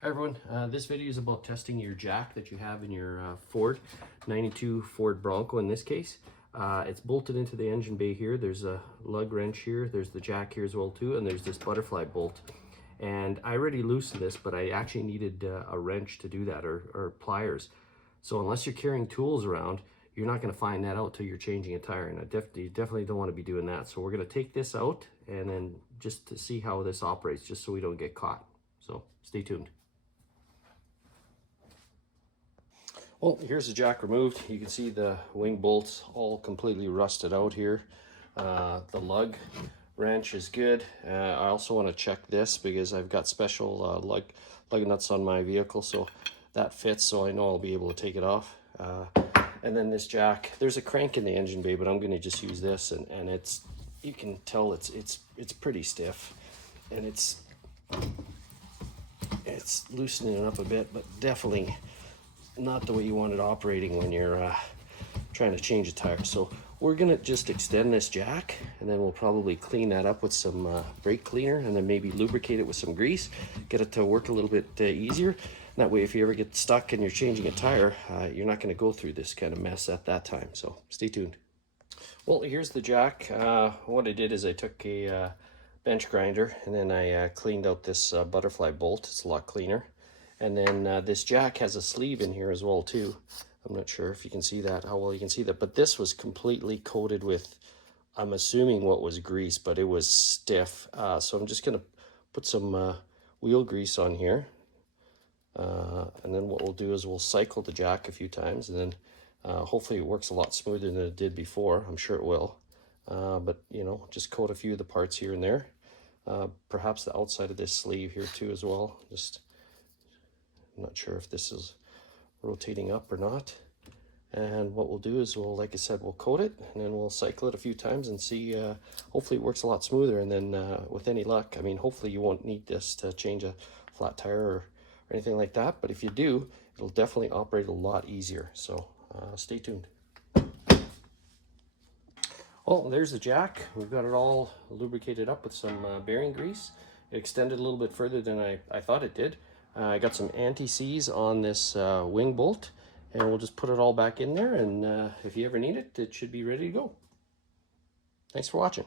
Hi everyone, this video is about testing your jack that you have in your Ford 92 Ford Bronco in this case. It's bolted into the engine bay here. There's a lug wrench here, there's the jack here as well too, and there's this butterfly bolt. And I already loosened this, but I actually needed a wrench to do that, or pliers. So unless you're carrying tools around, you're not going to find that out till you're changing a tire, and you definitely don't want to be doing that. So we're going to take this out and then just to see how this operates, just so we don't get caught. So stay tuned. Well, here's the jack removed. You can see the wing bolts all completely rusted out here. The lug wrench is good. I also want to check this because I've got special lug nuts on my vehicle, so that fits, so I know I'll be able to take it off. And then this jack, there's a crank in the engine bay, but I'm going to just use this, and it's, you can tell it's pretty stiff, and it's loosening up a bit, but definitely not the way you want it operating when you're trying to change a tire. So we're gonna just extend this jack, and then we'll probably clean that up with some brake cleaner, and then maybe lubricate it with some grease, get it to work a little bit easier. That way, if you ever get stuck and you're changing a tire, you're not going to go through this kind of mess at that time. So stay tuned. Well, here's the jack. What I did is I took a bench grinder, and then I cleaned out this butterfly bolt. It's a lot cleaner. And then this jack has a sleeve in here as well too. I'm not sure if you can see that, how well you can see that, but this was completely coated with, I'm assuming what was grease, but it was stiff. So I'm just gonna put some wheel grease on here. And then what we'll do is we'll cycle the jack a few times, and then hopefully it works a lot smoother than it did before. I'm sure it will. But you know, just coat a few of the parts here and there. Perhaps the outside of this sleeve here too as well. I'm not sure if this is rotating up or not. And what we'll do is we'll, like I said, we'll coat it, and then we'll cycle it a few times and see, hopefully it works a lot smoother. And then with any luck, I mean, hopefully you won't need this to change a flat tire or anything like that. But if you do, it'll definitely operate a lot easier. So stay tuned. Well, there's the jack. We've got it all lubricated up with some bearing grease. It extended a little bit further than I thought it did. I got some anti-seize on this wing bolt, and we'll just put it all back in there, and if you ever need it, it should be ready to go. Thanks for watching.